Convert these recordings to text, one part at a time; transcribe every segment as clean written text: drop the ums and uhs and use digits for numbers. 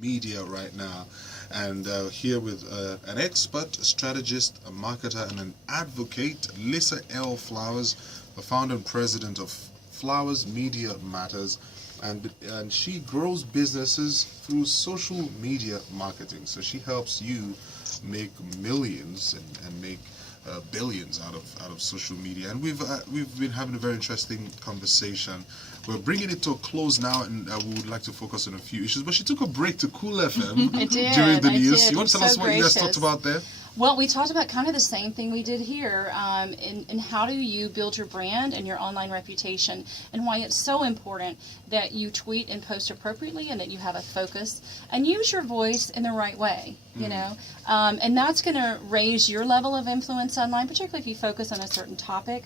media right now, and here with an expert, a strategist, a marketer, and an advocate, Lisa L. Flowers, the founder and president of Flowers Media Matters, and she grows businesses through social media marketing. So she helps you make millions and make billions out of social media. And we've been having a very interesting conversation. We're bringing it to a close now, and we would like to focus on a few issues. But she took a break to Cool FM during the news. You want to tell us what you guys talked about there? Well, we talked about kind of the same thing we did here, in how do you build your brand and your online reputation, and why it's so important that you tweet and post appropriately, and that you have a focus and use your voice in the right way, you know, and that's going to raise your level of influence online, particularly if you focus on a certain topic.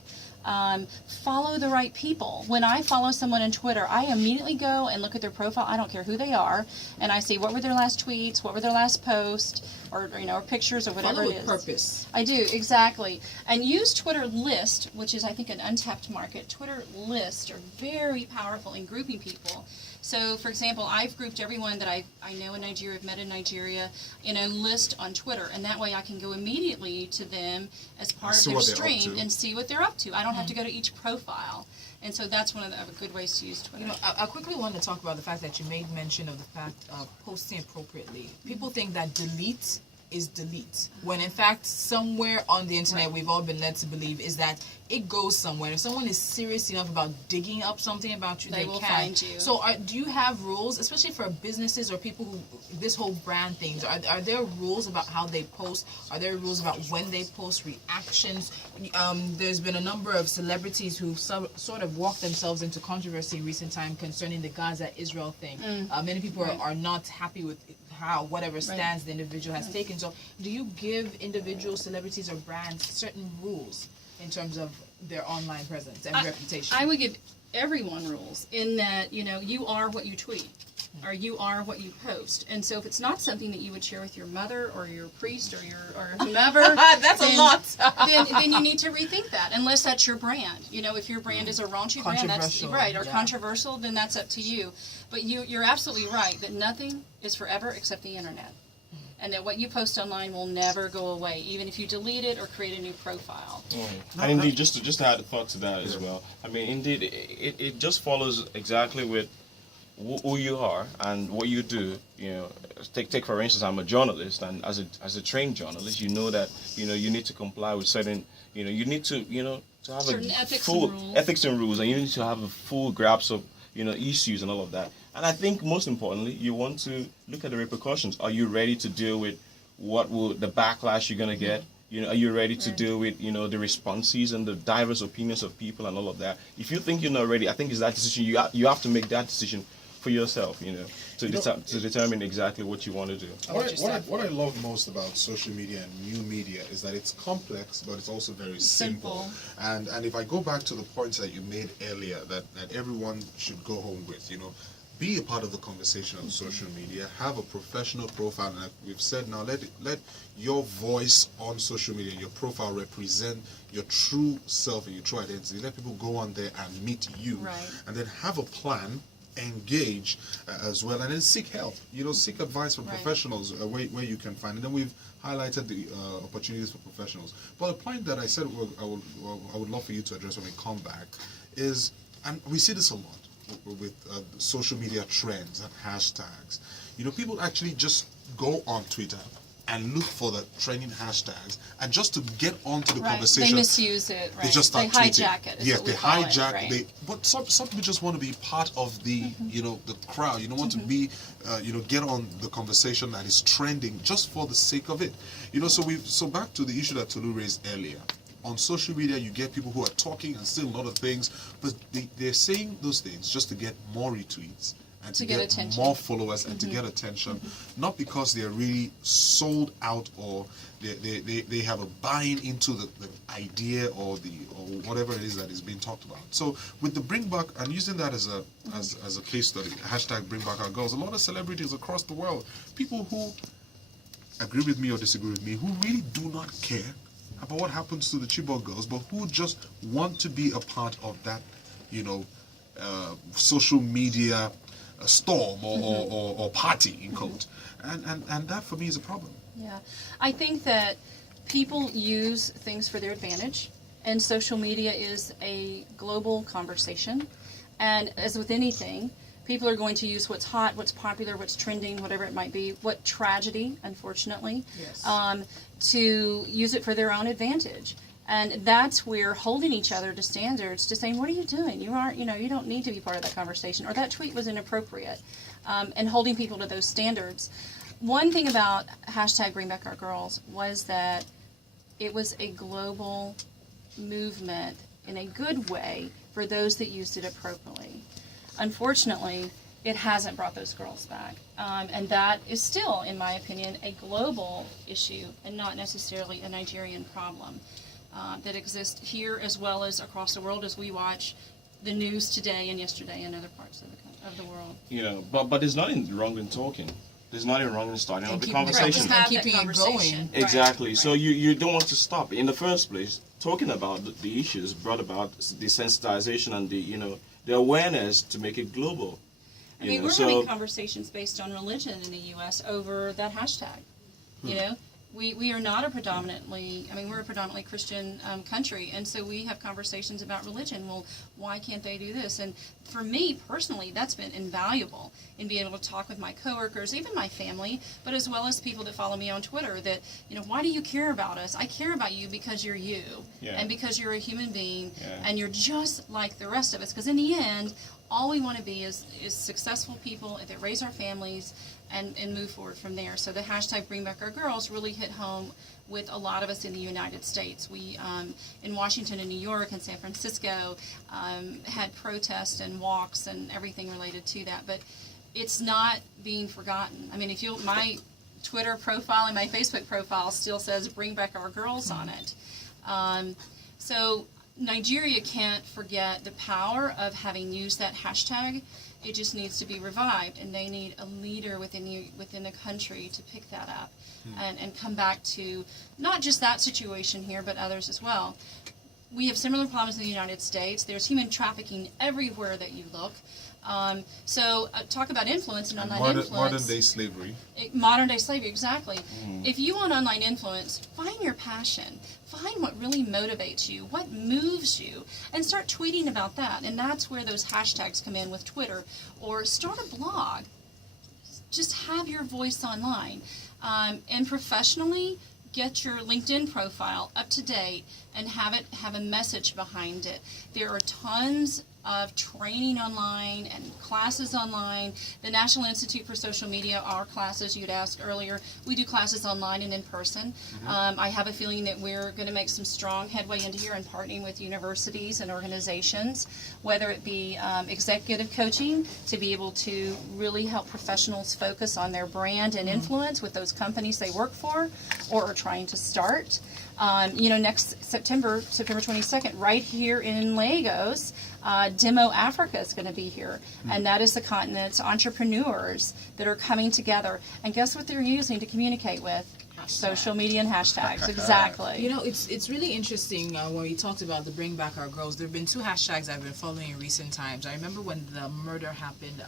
Follow the right people. When I follow someone on Twitter, I immediately go and look at their profile. I don't care who they are, and I see what were their last tweets, what were their last posts, or or pictures, or whatever Follow it is. with purpose. I do, exactly. And use Twitter List, which is, I think, an untapped market. Twitter Lists are very powerful in grouping people. So, for example, I've grouped everyone that I know in Nigeria, I've met in Nigeria, in a list on Twitter, and that way I can go immediately to them as part of their stream and see what they're up to. I don't have to go to each profile. And so that's one of the good ways to use Twitter. You know, I quickly want to talk about the fact that you made mention of the fact of posting appropriately. People think that delete is delete, when in fact somewhere on the internet we've all been led to believe is that it goes somewhere. If someone is serious enough about digging up something about you, they will can find you. So do you have rules, especially for businesses or people who, this whole brand things, are there rules about how they post? Are there rules about when they post, reactions? There's been a number of celebrities who've sort of walked themselves into controversy in recent time concerning the Gaza-Israel thing. Many people are not happy with how whatever stance the individual has taken. So do you give individual celebrities or brands certain rules in terms of their online presence and reputation? I would give everyone rules in that, you are what you tweet, or you are what you post. And so if it's not something that you would share with your mother or your priest or whomever, that's a lot. then you need to rethink that, unless that's your brand. If your brand is a raunchy brand, that's right, or controversial, then that's up to you. But you're absolutely right that nothing is forever except the internet. And that what you post online will never go away, even if you delete it or create a new profile. And indeed, just to add a thought to that as well, I mean, indeed, it just follows exactly with who you are and what you do. Take for instance, I'm a journalist, and as a trained journalist, you know that you need to comply with certain, you need to to have certain a ethics full and rules. ethics and rules, and you need to have a full grasp of issues and all of that. And I think most importantly, you want to look at the repercussions. Are you ready to deal with the backlash you're going to get? Are you ready to deal with, the responses and the diverse opinions of people and all of that? If you think you're not ready, I think it's that decision. You have to make that decision for yourself, to determine exactly what you want to do. What I love most about social media and new media is that it's complex, but it's also very simple. And if I go back to the points that you made earlier, that everyone should go home with, be a part of the conversation on social media, have a professional profile, and like we've said now, let your voice on social media, your profile, represent your true self and your true identity. Let people go on there and meet you, and then have a plan, engage as well, and then seek help. Seek advice from professionals where you can find. And then we've highlighted the opportunities for professionals. But the point that I said I would love for you to address when we come back is, and we see this a lot with social media trends and hashtags. People actually just go on Twitter and look for the trending hashtags, and just to get onto the conversation, they misuse it. Right? They just start hijack it. Yes, they hijack. But some people just want to be part of the the crowd. You don't want to be get on the conversation that is trending just for the sake of it. So back to the issue that Tolu raised earlier. On social media, you get people who are talking and saying a lot of things, but they're saying those things just to get more retweets and to get attention, more followers, and to get attention, not because they're really sold out or they have a buying into the idea or whatever it is that is being talked about. So with the Bring Back, and using that as a case study, hashtag Bring Back Our Girls, a lot of celebrities across the world, people who agree with me or disagree with me, who really do not care about what happens to the Chibok girls, but who just want to be a part of that, social media a storm or party in quote, and that for me is a problem. Yeah, I think that people use things for their advantage, and social media is a global conversation. And as with anything, people are going to use what's hot, what's popular, what's trending, whatever it might be, what tragedy, unfortunately, Yes. to use it for their own advantage. And that's where holding each other to standards, to saying, what are you doing? You aren't, you don't need to be part of that conversation, or that tweet was inappropriate, and holding people to those standards. One thing about hashtag Bring Back Our Girls was that it was a global movement in a good way for those that used it appropriately. Unfortunately, it hasn't brought those girls back. And that is still, in my opinion, a global issue and not necessarily a Nigerian problem that exists here as well as across the world as we watch the news today and yesterday in other parts of the world. But there's nothing wrong in talking. There's nothing wrong in starting out the keeping it conversation. right, keeping it going. Exactly. Right. So you don't want to stop. In the first place, talking about the issues brought about the sensitization and the awareness to make it global. I mean, we're having conversations based on religion in the U.S. over that hashtag. We are not we're a predominantly Christian country, and so we have conversations about religion. Well, why can't they do this? And for me personally, that's been invaluable in being able to talk with my coworkers, even my family, but as well as people that follow me on Twitter that, why do you care about us? I care about you because you're you, and because you're a human being, and you're just like the rest of us. Because in the end, all we want to be is successful people that raise our families and move forward from there. So the hashtag Bring Back Our Girls really hit home with a lot of us in the United States. We, in Washington and New York and San Francisco, had protests and walks and everything related to that. But it's not being forgotten. I mean, my Twitter profile and my Facebook profile still says Bring Back Our Girls on it. So Nigeria can't forget the power of having used that hashtag. It just needs to be revived, and they need a leader within the country to pick that up and come back to not just that situation here, but others as well. We have similar problems in the United States. There's human trafficking everywhere that you look. So talk about influence and online influence. Modern-day slavery. Modern-day slavery, exactly. If you want online influence, find your passion. Find what really motivates you, what moves you, and start tweeting about that. And that's where those hashtags come in with Twitter. Or start a blog. Just have your voice online. And professionally, get your LinkedIn profile up to date and have a message behind it. There are tons of training online and classes online. The National Institute for Social Media, our classes, you'd asked earlier, we do classes online and in person. I have a feeling that we're going to make some strong headway into here and partnering with universities and organizations, whether it be executive coaching to be able to really help professionals focus on their brand and influence with those companies they work for or are trying to start. Next September 22nd, right here in Lagos, Demo Africa is going to be here. And that is the continent's entrepreneurs that are coming together. And guess what they're using to communicate with? Social media and hashtags. Exactly. It's really interesting when we talked about the Bring Back Our Girls. There have been two hashtags I've been following in recent times. I remember when the murder happened,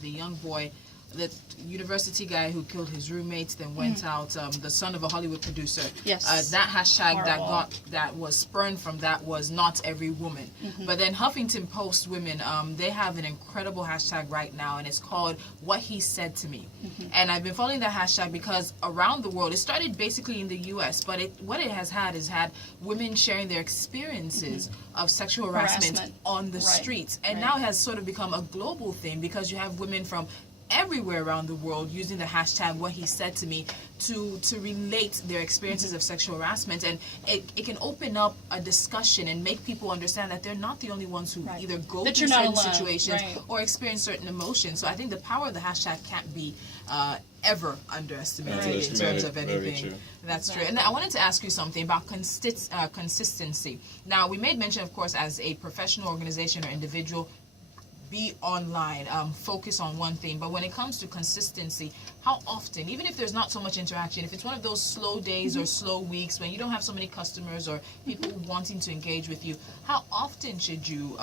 the young boy, the university guy who killed his roommates, then went out, the son of a Hollywood producer. Yes. That hashtag Horrible. that was spurned from that was Not Every Woman. But then Huffington Post women, they have an incredible hashtag right now, and it's called What He Said to Me. And I've been following that hashtag because around the world, it started basically in the U.S., but what it has had women sharing their experiences of sexual harassment on the streets. And now it has sort of become a global thing because you have women from everywhere around the world using the hashtag What He Said to Me to relate their experiences of sexual harassment, and it can open up a discussion and make people understand that they're not the only ones who either go through certain situations or experience certain emotions. So I think the power of the hashtag can't be ever underestimated in terms of anything. That's true. And I wanted to ask you something about consistency. Now, we made mention, of course, as a professional organization or individual, be online, focus on one thing. But when it comes to consistency, how often, even if there's not so much interaction, if it's one of those slow days or slow weeks when you don't have so many customers or people wanting to engage with you, how often should you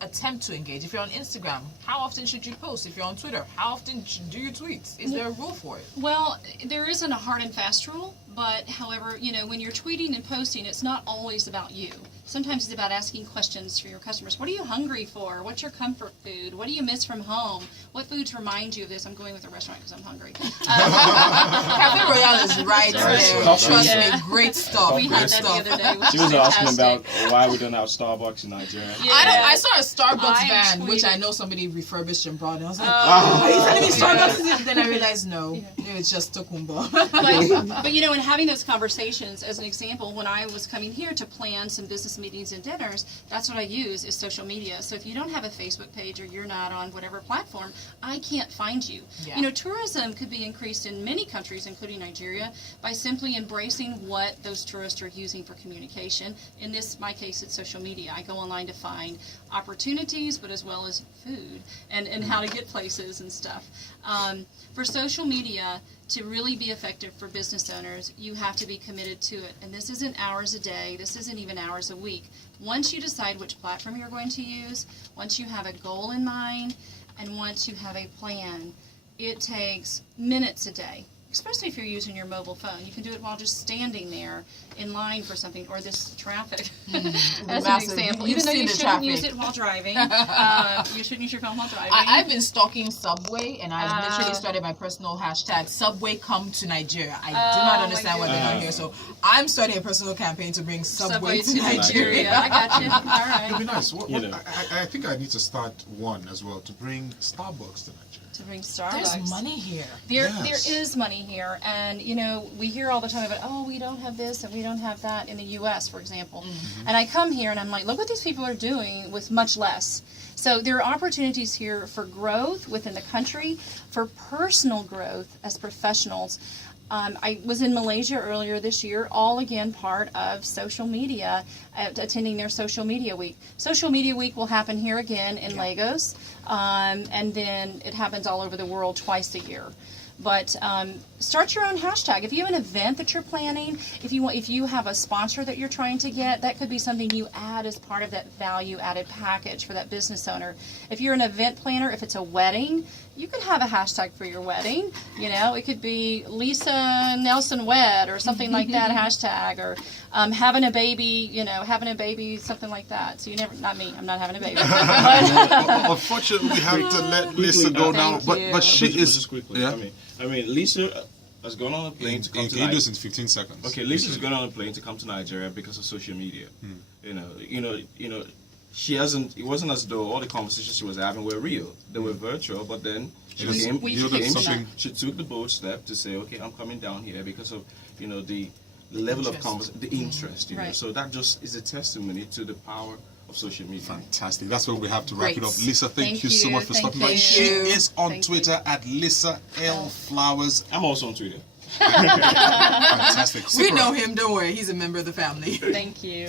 attempt to engage? If you're on Instagram, how often should you post? If you're on Twitter, how often do you tweet? Is there a rule for it? Well, there isn't a hard and fast rule, but however, when you're tweeting and posting, it's not always about you. Sometimes it's about asking questions for your customers. What are you hungry for? What's your comfort food? What do you miss from home? What foods remind you of this? I'm going with a restaurant because I'm hungry. Cafe Royale is right there. Trust me, great stuff. We had that the other day, which She is was asking fantastic. about why we don't have Starbucks in Nigeria. Yeah. I saw a Starbucks I van, which I tweeted- know somebody refurbished and brought. And I was like, are you telling me Starbucks? Then I realized, no, it's just Tokumba. But in having those conversations, as an example, when I was coming here to plan some business meetings and dinners, that's what I use is social media. So if you don't have a Facebook page or you're not on whatever platform, I can't find you. Yeah. Tourism could be increased in many countries, including Nigeria, by simply embracing what those tourists are using for communication. In my case, it's social media. I go online to find opportunities, but as well as food and how to get places and stuff. For social media to really be effective for business owners, you have to be committed to it. And this isn't hours a day. This isn't even hours a week. Once you decide which platform you're going to use, once you have a goal in mind, and once you have a plan, it takes minutes a day. Especially if you're using your mobile phone. You can do it while just standing there in line for something, or this traffic, as an Massive. example. You've Even though seen you the shouldn't use traffic. it while driving. You shouldn't use your phone while driving. I've been stalking Subway, and I literally started my personal hashtag, Subway come to Nigeria. I do not my understand why they're not goodness. here, so I'm starting a personal campaign to bring Subway to Nigeria. I got you. All It'd right. be nice. know. I think I need to start one as well to bring Starbucks to Nigeria. To bring Starbucks. There's money here. Yes. There is money here, and we hear all the time about, we don't have this and we don't have that in the U.S., for example. And I come here and I'm like, look what these people are doing with much less. So there are opportunities here for growth within the country, for personal growth as professionals. I was in Malaysia earlier this year, all again part of social media, attending their social media week. Social media week will happen here again in Lagos, and then it happens all over the world twice a year. But start your own hashtag. If you have an event that you're planning, if you have a sponsor that you're trying to get, that could be something you add as part of that value-added package for that business owner. If you're an event planner, if it's a wedding, you could have a hashtag for your wedding. It could be Lisa Nelson Wed or something like that hashtag, or having a baby, something like that. So not me, I'm not having a baby. Unfortunately, we have to let Lisa go now. Thank But she is. Just quickly. Yeah. I mean, Lisa has gone on a plane to come to Can you do Nigeria. this in 15 seconds? Okay, Lisa's gone on a plane to come to Nigeria because of social media. She hasn't. It wasn't as though all the conversations she was having were real. They were virtual, but then she It is- came. we She fixed came. that. She took the bold step to say, "Okay, I'm coming down here because of the level of Interest. the interest." Right. So that just is a testimony to the power of social media. Fantastic. That's where we have to wrap it up. Great. Lisa, thank you so you. much for Thank stopping by. you. She is on Thank Twitter at Lisa L Flowers. I'm also on Twitter. Fantastic. We Stick know around. him, don't worry, he's a member of the family. Thank you.